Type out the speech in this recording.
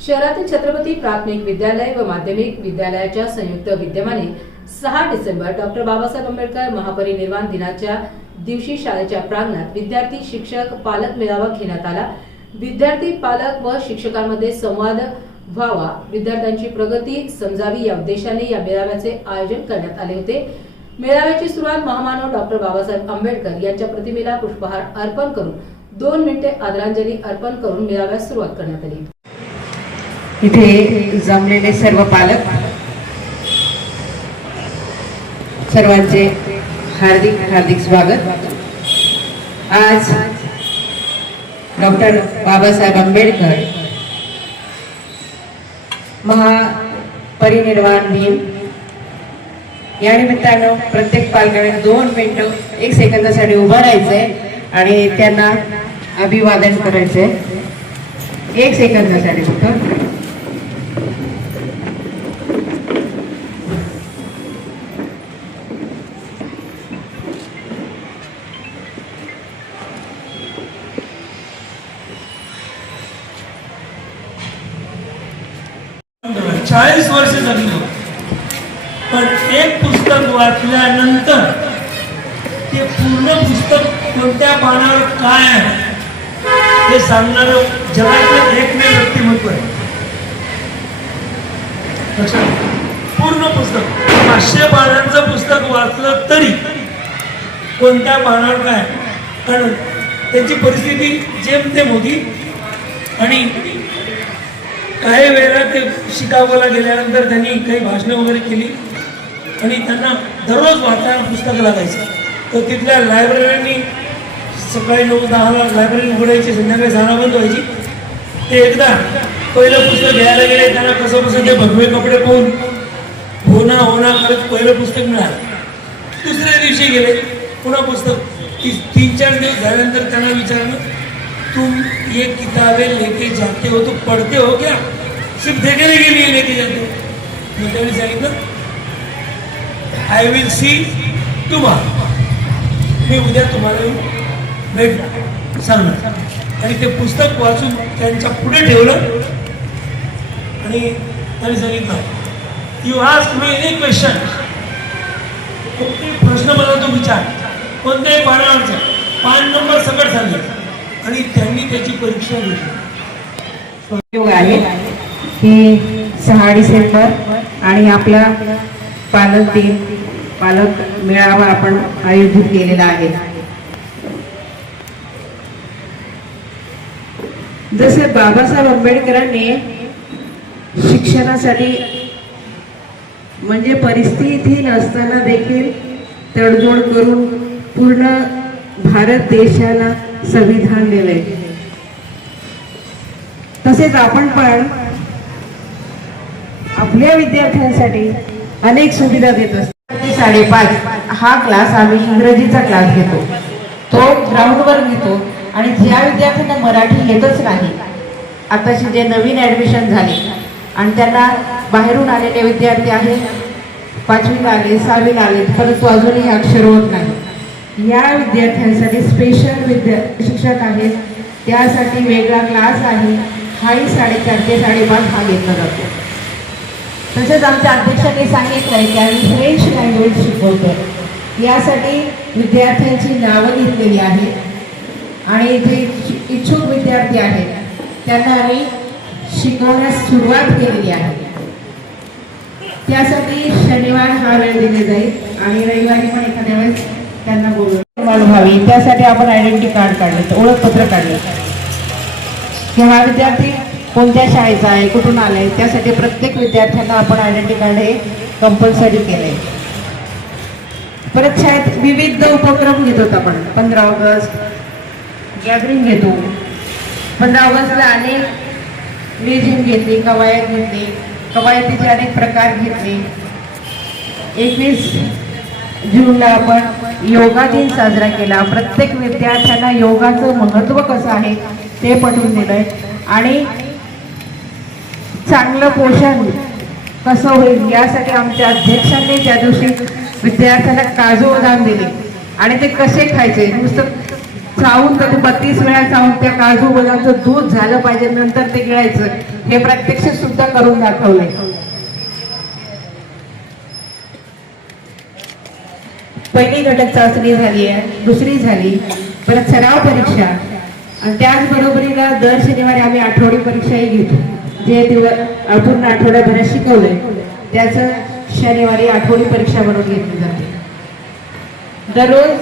शहरातील छत्रपती प्राथमिक विद्यालय व माध्यमिक विद्यालयाच्या संयुक्त विद्यमाने 6 डिसेंबर डॉक्टर बाबासाहेब आंबेडकर महापरिनिर्वाण दिनाच्या दिवशी शाळेच्या प्रांगणात विद्यार्थी शिक्षक पालक मेळावा घेण्यात आला। विद्यार्थी पालक व शिक्षकांमध्ये संवाद व्हावा, विद्यार्थ्यांची प्रगती समजावी या उद्देशाने या मेळाव्याचे आयोजन करण्यात आले होते। मेळाव्याची सुरुवात महामानव डॉक्टर बाबासाहेब आंबेडकर यांच्या प्रतिमेला पुष्पहार अर्पण करून 2 मिनिटे आदरांजली अर्पण करून मेळाव्यास सुरुवात करण्यात आली। इथे जमलेले सर्व पालक सर्वांचे हार्दिक हार्दिक स्वागत। आज डॉक्टर बाबासाहेब आंबेडकर महापरिनिर्वाण दिन या निमित्तानं प्रत्येक पालकाने 2 मिनिटं 1 सेकंदासाठी उभं राहायचंय आणि त्यांना अभिवादन करायचंय 1 सेकंदासाठी फक्त। चाळीस वर्ष जगलो, पण एक पुस्तक वाचल्यानंतर ते पूर्ण पुस्तक कोणत्या पानावर काय आहे हे सांगणारं जगातलं एकमेव व्यक्तिमत्व आहे। पूर्ण पुस्तक 500 पानांचं पुस्तक वाचलं तरी कोणत्या पानावर काय, कारण त्यांची परिस्थिती जेमतेम होती आणि काही वेळा ते शिकागोला गेल्यानंतर त्यांनी काही भाषणं वगैरे केली आणि त्यांना दररोज वाचताना पुस्तक लागायचं। तर तिथल्या लायब्ररीनी सकाळी 9-10ला लायब्ररी उघडायची, संध्याकाळी 6ला बंद व्हायची। ते एकदा पहिलं पुस्तक घ्यायला गेले, त्यांना कसं ते भगवे कपडे पाहून होना करत पहिलं पुस्तक मिळालं। दुसऱ्या दिवशी गेले, पुन्हा पुस्तक 3-4 दिवस झाल्यानंतर त्यांना विचारलं, तुम ये किताबें लेके जाते हो तो पढ़ते हो क्या, सिर्फ देखने के लिए लेके जाते हो? मैंने सांगितलं, आई विल सी टुमारो, मी उद्या तुम्हाला भेटणार सांगणार। आणि ते पुस्तक वाचून त्यांच्या पुढे ठेवलं आणि त्यांनी सांगितलं, you ask me any question, कोणतेही प्रश्न मला तू विचार, कोणत्याही पानावरचा 5 नंबर सकट सांगितलं आणि त्यांनी त्याची परीक्षा घेतली। आहे की 6 डिसेंबर आणि आपला पालक दिन, पालक मेळावा आपण आयोजित केलेला आहे। जसे बाबासाहेब आंबेडकरांनी शिक्षणासाठी म्हणजे परिस्थिती नसताना देखील तडजोड करून पूर्ण भारत देशाला संविधान दिले, तसेच आपण पण आपल्या विद्यार्थ्यांसाठी अनेक सुविधा देत असतो। 5:30 हा क्लास आम्ही इंग्रजीचा क्लास घेतो, तो ग्राउंडवर घेतो आणि ज्या विद्यार्थ्यांना मराठी येतच नाही, आताशी जे नवीन ॲडमिशन झाले आणि त्यांना बाहेरून आलेले विद्यार्थी आहेत, 5वीला आले 6वीला आले परंतु अजूनही अक्षर होत नाही, या विद्यार्थ्यांसाठी स्पेशल शिक्षक आहेत, त्यासाठी वेगळा क्लास आहे। हाही 4:30 ते 5:30 हा घेतला जातो। तसेच आमच्या अध्यक्षांनी सांगितलंय की आम्ही फ्रेंच लँग्वेज शिकवतो, यासाठी विद्यार्थ्यांची नावं घेतलेली आहेत आणि जे इच्छुक विद्यार्थी आहेत त्यांना आम्ही शिकवण्यास सुरुवात केलेली आहे। त्यासाठी शनिवार हा वेळ दिले जाईल आणि रविवारी पण एखाद्या वेळेस त्यांना बोलून व्हावी, त्यासाठी आपण आयडेंटिटी कार्ड काढले, ओळखपत्र काढले की हा विद्यार्थी कोणत्या शाळेचा आहे, कुठून आलाय, त्यासाठी प्रत्येक विद्यार्थ्यांना आपण आयडेंटिटी कार्ड हे कंपल्सरी केलंय। परत शाळेत विविध उपक्रम घेतो आपण, 15 ऑगस्ट गॅदरिंग घेतो, 15 ऑगस्टला अनेक लेझिम घेतली, कवायत घेतली, कवायतीचे अनेक प्रकार घेतले। 21 जूनला आपण योगा दिन साजरा केला, प्रत्येक विद्यार्थ्यांना योगाचं महत्त्व कसं आहे ते पटवून दिलंय आणि चांगलं पोषण कसं होईल यासाठी आमच्या अध्यक्षांनी त्या दिवशी विद्यार्थ्यांना काजू बदाम दिले आणि ते कसे खायचे, नुसतं चावून कधी 32 वेळा चावून त्या काजू बदामचं दूध झालं पाहिजे, नंतर ते गिळायचं, हे प्रत्यक्ष सुद्धा करून दाखवलंय. पहिली घटक चाचणी झाली आहे, दुसरी झाली, परत सराव परीक्षा, आणि त्याचबरोबरीला दर शनिवारी आम्ही आठवडी परीक्षाही घेतो. जे पूर्ण आठवड्याभरात शिकवलंय त्याचं शनिवारी आठवडी परीक्षा म्हणून घेतली जाते. दररोज